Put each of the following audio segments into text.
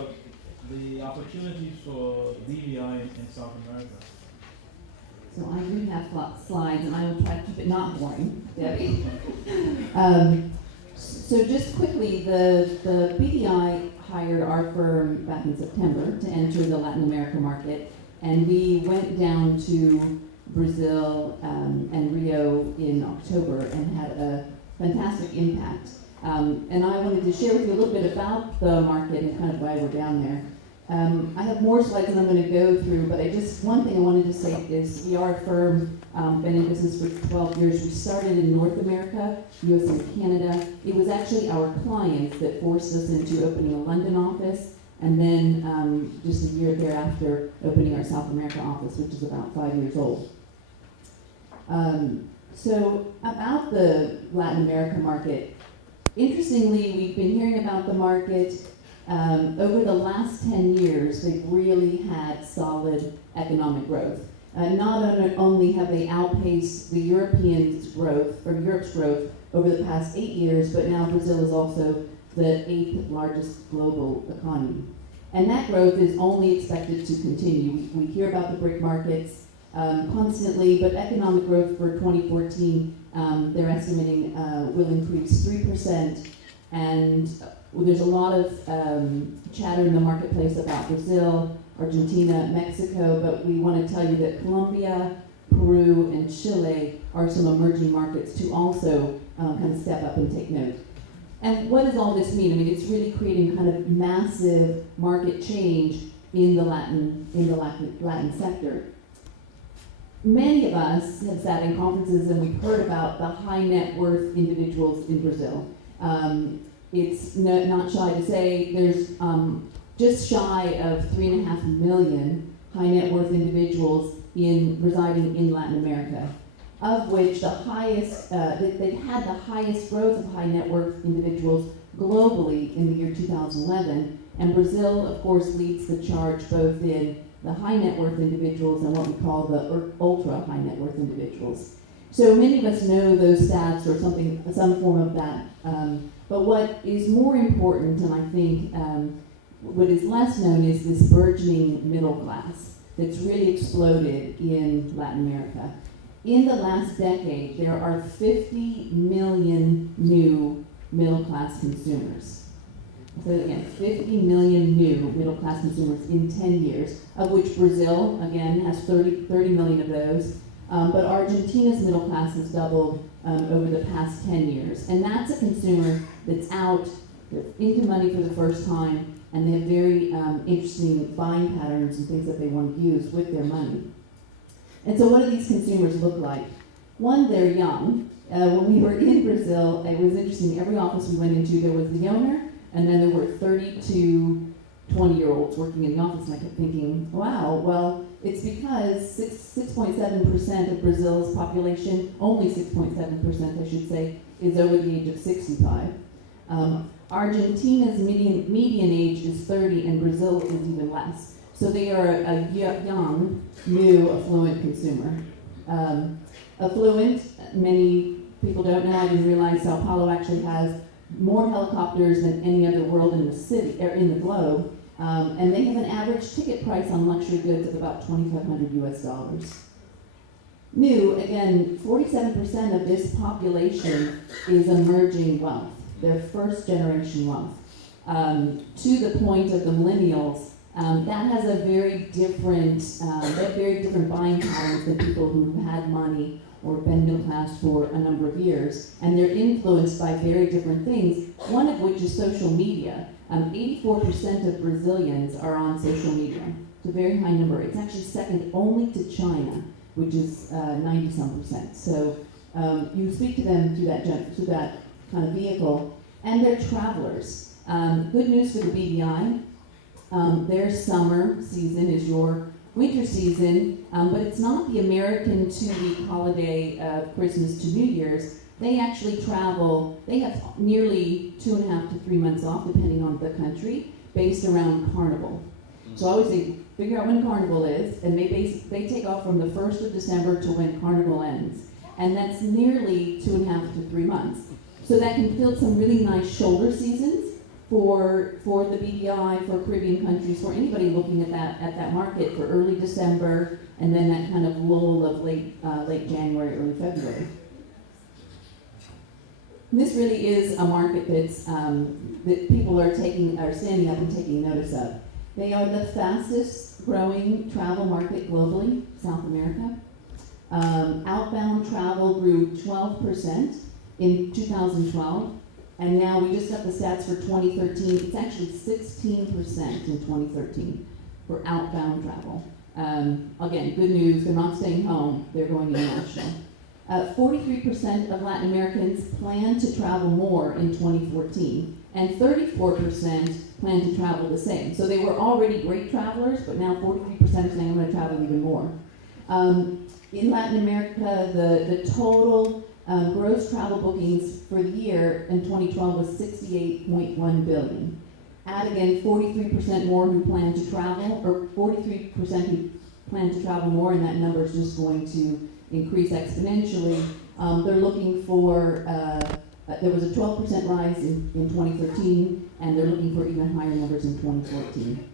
about the opportunities for BVI in South America? So I do have slides, and I will try to keep it not boring, Debbie. So just quickly, the BVI hired our firm back in September to enter the Latin America market, and we went down to Brazil and Rio in October and had a fantastic impact. And I wanted to share with you a little bit about the market and kind of why we're down there. I have more slides than I'm going to go through, but one thing I wanted to say is we are a firm, been in business for 12 years. We started in North America, US and Canada. It was actually our clients that forced us into opening a London office, and then just a year thereafter, opening our South America office, which is about 5 years old. So about the Latin America market, interestingly, we've been hearing about the market. Over the last 10 years, they've really had solid economic growth. Not only have they outpaced the Europeans' growth, or Europe's growth, over the past 8 years, but now Brazil is also the 8th largest global economy. And that growth is only expected to continue. We hear about the BRIC markets constantly, but economic growth for 2014, they're estimating will increase 3%, and there's a lot of chatter in the marketplace about Brazil, Argentina, Mexico, but we want to tell you that Colombia, Peru, and Chile are some emerging markets to also kind of step up and take note. And what does all this mean? I mean, it's really creating kind of massive market change in the Latin sector. Many of us have sat in conferences and we've heard about the high net worth individuals in Brazil. It's not shy to say there's just shy of 3.5 million high net worth individuals residing in Latin America, of which the highest, they've had the highest growth of high net worth individuals globally in the year 2011, and Brazil, of course, leads the charge both in the high net worth individuals and what we call the ultra high net worth individuals. So many of us know those stats or some form of that. But what is more important, and I think what is less known, is this burgeoning middle class that's really exploded in Latin America. In the last decade, there are 50 million new middle class consumers. So again, 50 million new middle class consumers in 10 years, of which Brazil, again, has 30 million of those. But Argentina's middle class has doubled over the past 10 years. And that's a consumer that's out into money for the first time, and they have very interesting buying patterns and things that they want to use with their money. And so what do these consumers look like? One, they're young. When we were in Brazil, it was interesting. Every office we went into, there was the owner, and then there were 30 to 20-year-olds working in the office, and I kept thinking, wow, well, it's because 6.7% of Brazil's population, only 6.7%, I should say, is over the age of 65. Argentina's median age is 30, and Brazil is even less. So they are a young, new, affluent consumer. Affluent, many people don't know, I didn't realize Sao Paulo actually has more helicopters than any other world in the city, or in the globe. And they have an average ticket price on luxury goods of about $2,500 US. New, again, 47% of this population is emerging wealth, their first generation wealth. To the point of the millennials, that has a very different, they have very different buying patterns than people who've had money or been middle class for a number of years. And they're influenced by very different things, one of which is social media. 84% of Brazilians are on social media. It's a very high number. It's actually second only to China, which is 90-some%. So you speak to them through that kind of vehicle, and they're travelers. Good news for the BVI. Their summer season is your winter season, but it's not the American 2-week holiday of Christmas to New Year's. They actually travel, they have nearly 2.5 to 3 months off, depending on the country, based around Carnival. So I always say, figure out when Carnival is, and they take off from the 1st of December to when Carnival ends. And that's nearly 2.5 to 3 months. So that can fill some really nice shoulder seasons for the BVI, for Caribbean countries, for anybody looking at that market for early December, and then that kind of lull of late January, early February. This really is a market that's that people are standing up and taking notice of. They are the fastest growing travel market globally, South America. Outbound travel grew 12% in 2012, and now we just got the stats for 2013. It's actually 16% in 2013 for outbound travel. Again, good news, they're not staying home, they're going international. 43% of Latin Americans plan to travel more in 2014, and 34% plan to travel the same. So they were already great travelers, but now 43% are saying I'm going to travel even more. In Latin America, the total gross travel bookings for the year in 2012 was 68.1 billion. Add again 43% more who plan to travel, or 43% who plan to travel more, and that number is just going to increase exponentially. They're looking for, there was a 12% rise in 2013, and they're looking for even higher numbers in 2014.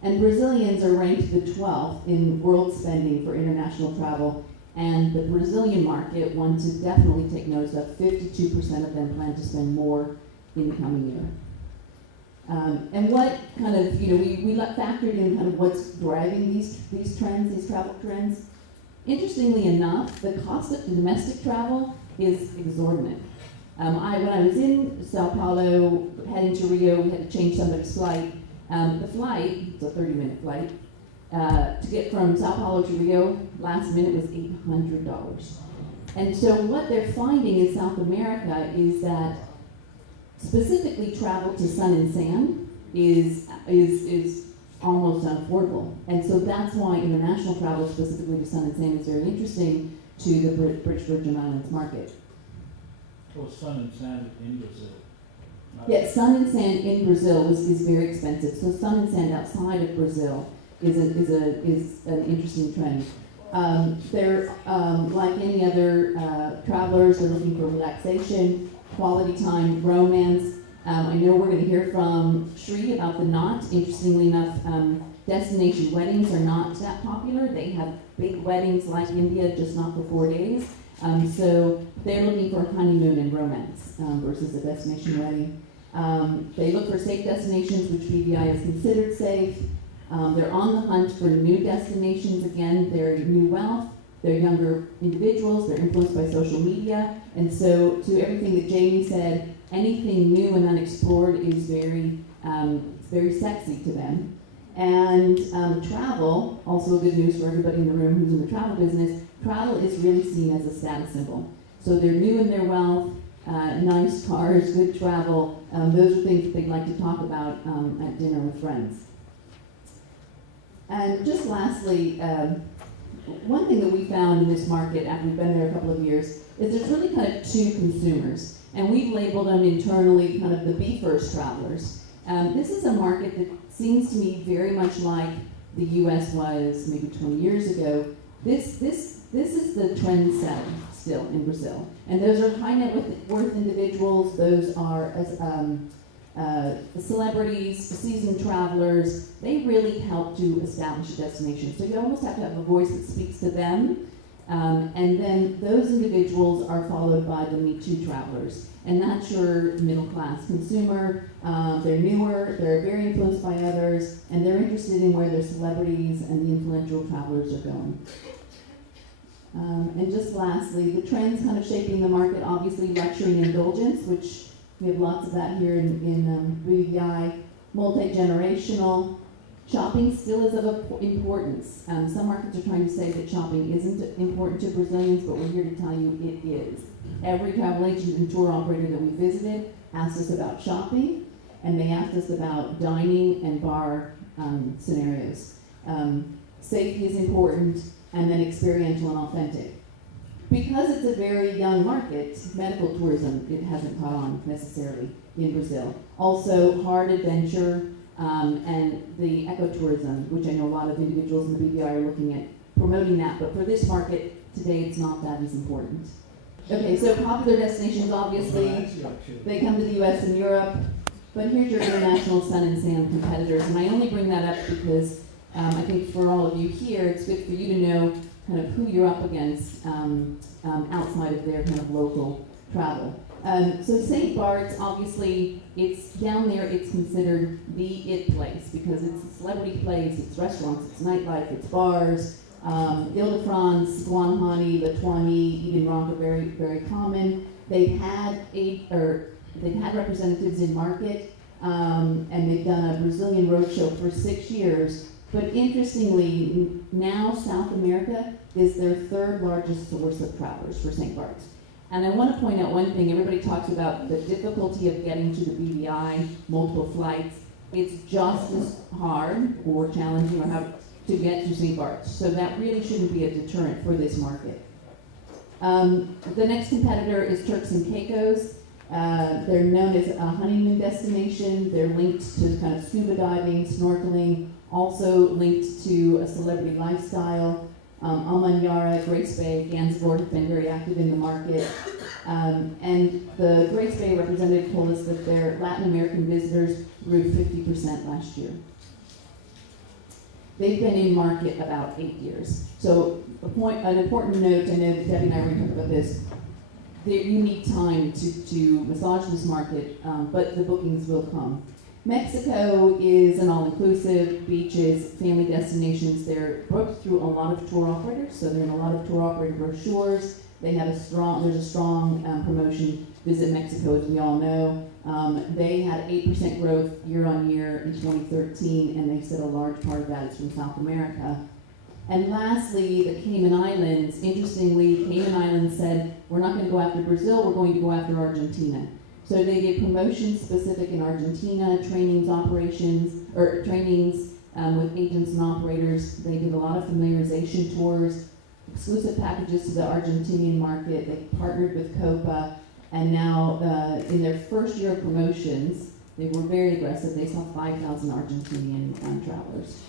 And Brazilians are ranked the 12th in world spending for international travel, and the Brazilian market, one to definitely take notice of, 52% of them plan to spend more in the coming year. And what kind of, we factored in kind of what's driving these trends, these travel trends. Interestingly enough, the cost of domestic travel is exorbitant. When I was in Sao Paulo, heading to Rio, we had to change somebody's flight. The flight, it's a 30-minute flight, to get from Sao Paulo to Rio, last minute was $800. And so what they're finding in South America is that specifically travel to sun and sand is almost unaffordable. And so that's why international travel specifically to sun and sand is very interesting to the British Virgin Islands market. Oh, sun and sand in Brazil. Yeah, sun and sand in Brazil is very expensive. So sun and sand outside of Brazil is an interesting trend. They're like any other travelers, they're looking for relaxation, quality time, romance. I know we're going to hear from Shri about the knot. Interestingly enough, destination weddings are not that popular. They have big weddings like India, just not for 4 days. So they're looking for honeymoon and romance versus a destination wedding. They look for safe destinations, which BVI is considered safe. They're on the hunt for new destinations. Again, they're new wealth. They're younger individuals. They're influenced by social media. And so to everything that Jamie said, anything new and unexplored is very sexy to them. And travel, also good news for everybody in the room who's in the travel business, travel is really seen as a status symbol. So they're new in their wealth, nice cars, good travel. Those are things that they'd like to talk about at dinner with friends. And just lastly, one thing that we found in this market after we've been there a couple of years is there's really kind of two consumers. And we've labeled them internally kind of the Be First travelers. This is a market that seems to me very much like the US was maybe 20 years ago. This is the trend set still in Brazil. And those are high net worth individuals, those are celebrities, seasoned travelers. They really help to establish a destination. So you almost have to have a voice that speaks to them. And then those individuals are followed by the Me Too travelers. And that's your middle class consumer. They're newer, they're very influenced by others, and they're interested in where their celebrities and the influential travelers are going. And just lastly, the trends kind of shaping the market, obviously luxury and indulgence, which we have lots of that here in BVI, multi-generational. Shopping still is of importance. Some markets are trying to say that shopping isn't important to Brazilians, but we're here to tell you it is. Every travel agent and tour operator that we visited asked us about shopping, and they asked us about dining and bar scenarios. Safety is important, and then experiential and authentic. Because it's a very young market, medical tourism, it hasn't caught on necessarily in Brazil. Also, hard adventure, and the ecotourism, which I know a lot of individuals in the BVI are looking at promoting that, but for this market, today it's not that as important. Okay, so popular destinations, obviously, they come to the US and Europe. But here's your international Sun and Sand competitors, and I only bring that up because I think for all of you here, it's good for you to know kind of who you're up against outside of their kind of local travel. So St. Bart's, obviously, it's down there, it's considered the it place because it's a celebrity place, it's restaurants, it's nightlife, it's bars. Ile-de-France, Guanahani, Le Tuani, even Ronc are very, very common. They've had representatives in market, and they've done a Brazilian roadshow for 6 years. But interestingly, now South America is their third largest source of travelers for St. Bart's. And I want to point out one thing. Everybody talks about the difficulty of getting to the BVI, multiple flights. It's just as hard or challenging or how to get to St. Bart's. So that really shouldn't be a deterrent for this market. The next competitor is Turks and Caicos. They're known as a honeymoon destination. They're linked to kind of scuba diving, snorkeling, also linked to a celebrity lifestyle. Almanyara, Grace Bay, Gansevoort have been very active in the market. And the Grace Bay representative told us that their Latin American visitors grew 50% last year. They've been in market about 8 years. So an important note, I know that Debbie and I were talking about this, you need time to massage this market, but the bookings will come. Mexico is an all-inclusive, beaches, family destinations. They're booked through a lot of tour operators, so they're in a lot of tour operator brochures. There's a strong promotion, Visit Mexico, as we all know. They had 8% growth year on year in 2013, and they said a large part of that is from South America. And lastly, the Cayman Islands. Interestingly, Cayman Islands said, we're not going to go after Brazil, we're going to go after Argentina. So they did promotions specific in Argentina, trainings with agents and operators. They did a lot of familiarization tours, exclusive packages to the Argentinian market. They partnered with Copa, and now in their first year of promotions, they were very aggressive. They saw 5,000 Argentinian travelers.